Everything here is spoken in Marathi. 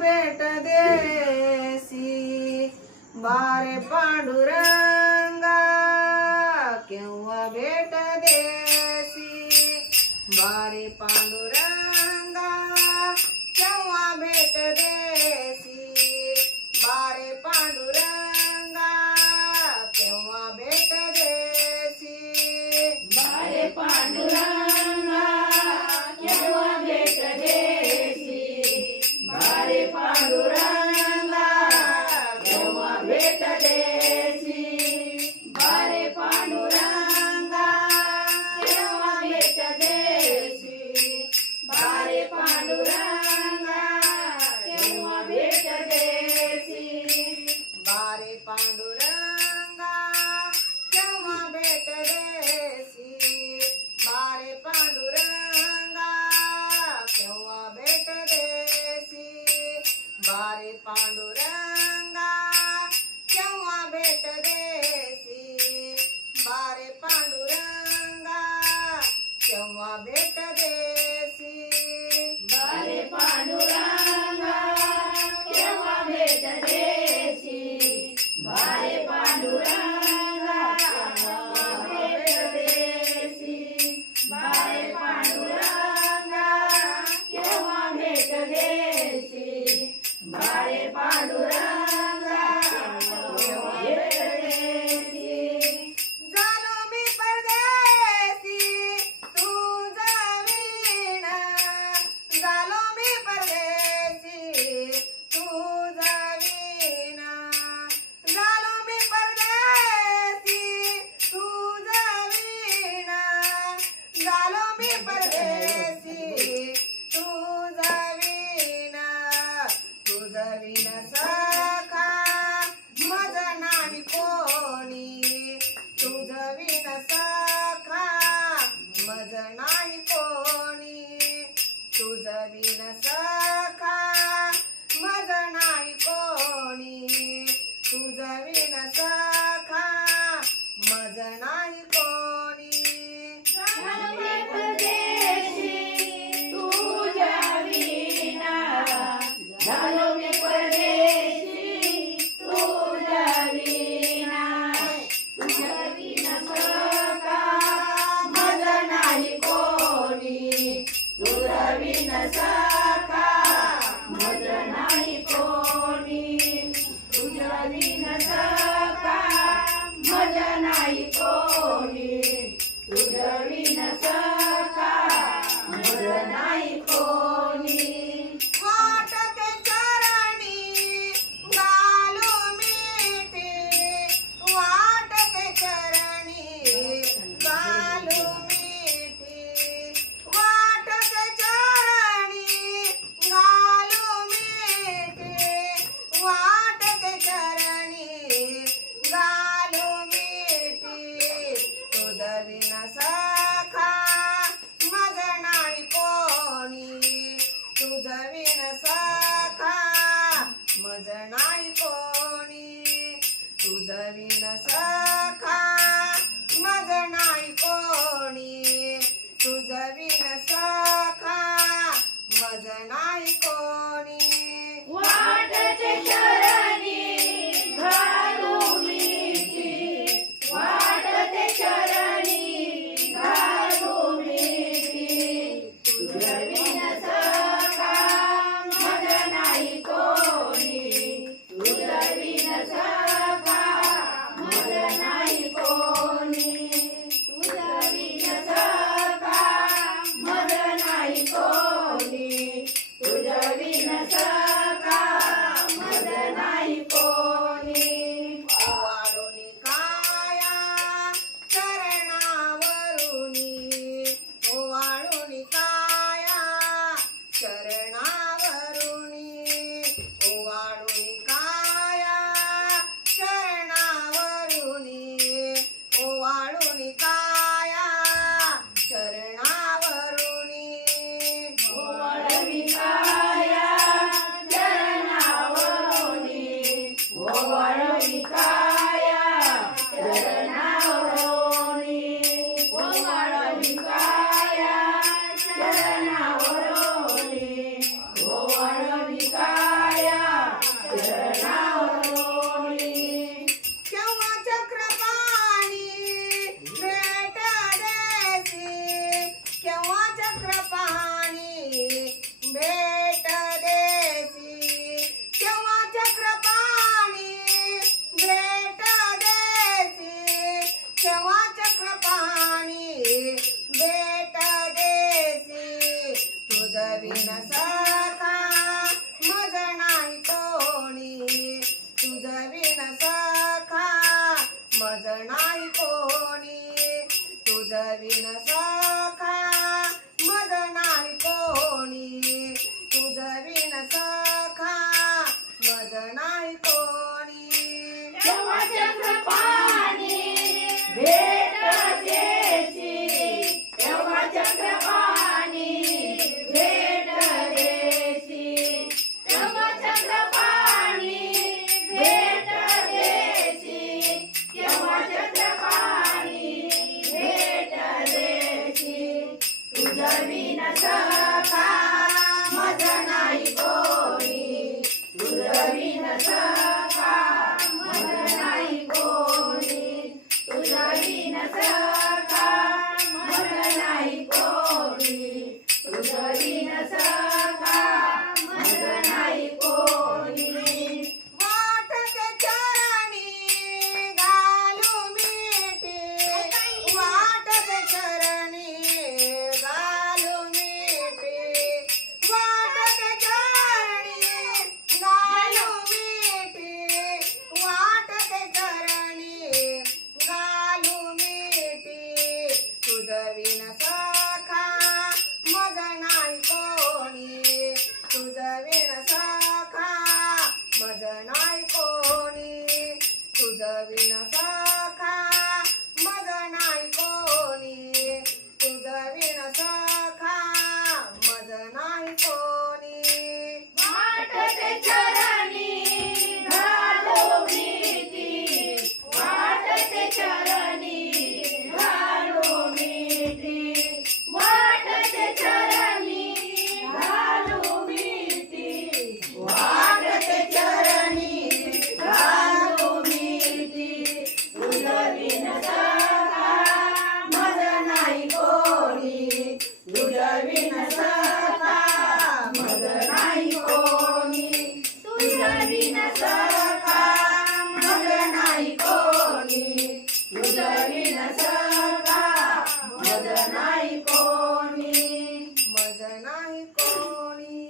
भेट देसी बारे पांडुरंगा केव्हा भेट देसी बारे पांडुरंगा केव्हा भेट देसी बारे पांडुरंगा केव्हा भेट देसी बारे पांडुरंगा केव्हा भेट देसी बारे पांडुरंगा केव्हा भेट देसी बारे पांडुरंगा केव्हा भेट देसी बारे पांडुरंगा केव्हा भेट देसी बारे पांडुरंगा केव्हा भेट देसी बारे पांडुरंगा केव्हा भेट देसी बारे पांडुरंगा केव्हा भेट देसी बारे पांडुरंगा केव्हा भेट देसी बारे पांडुरंगा केव्हा भेट देसी बारे पांडुरंगा केव्हा भेट देसी बारे पांडुरंगा केव्हा भेट देसी बारे पांडुरंगा केव्हा भेट देसी झालो मी परदेसी तुझा विणा झालो मी परदेसी तुझा विणा झालो मी परदेसी तुझा विणा झालो मी परदेसी तुझा विणा तुझा विणा सखा माझा नाही कोणी तुझा विणा सखा माझा नाही कोणी तुझा विणा सखा माझा नाही कोणी तुझा विणा सखा माझा नाही कोणी झालो मी परदेसी तुझ्या विना झालो मी परदेसी तुझ्या विना तुझ्या विना सखा माझा नाही कोणी तुझ्या विना सखा माझा नाही कोणी तुझ्या विना सखा माझा नाही कोणी तुझ्या विना सखा माझा नाही कोणी वाटते चरणी घालू मिठी वाटते चरणी घालू मिठी वाटते चरणी घालू मिठी वाटते चरणी घालू मिठी तुझा विना सखा माझा नाही कोणी तुझा विना सखा माझा नाही कोणी तुझा विना सखा माझा नाही कोणी तुझा विना सखा माझा नाही कोणी वाटते चरणी घालू मिठी वाटते चरणी घालू मिठी तुझ्या विना सखा माझा नाही कोणी तुझ्या विना सखा माझा नाही कोणी तुझ्या विना सखा माझा नाही कोणी तुझ्या विना विण सखा मज नाही कोणी तुझ विण सखा मज नाही कोणी तुझ विण सखा मज नाही कोणी तुझ विण सखा मज नाही कोणी तेव्हा चक्रपाणी भेट देशी तेव्हा चक्रपाणी भेट देशी तेव्हा चक्रपाणी भेट देशी तेव्हा चक्रपाणी भेट देशी तुझ विण सखा मज नाही कोणी तुझ विण सखा मज नाही कोणी तुझ विण सखा मज नाही कोणी तुझ विण सखा मज नाही कोणी वाटते चरणी घालू मिठी वाटते चरणी घालू मिठी वाटते चरणी घालू मिठी वाटते चरणी घालू मिठी तुझ विण सखा मज नाही कोणी तुझ विण सखा मज नाही कोणी तुझ विण सखा मज नाही कोणी तुझ विण सखा मज नाही कोणी वाटते चरणी घालो मिठी वाटते चरणी घालो मिठी वाटते चरणी घालो मिठी वाटते चरणी घालो मिठी तुझ विण सखा मज नाही कोणी तुझ विण सखा मज नाही कोणी तुझ विण सखा मज नाही कोणी तुझ विण सखा मज नाही कोणी मज नाही कोणी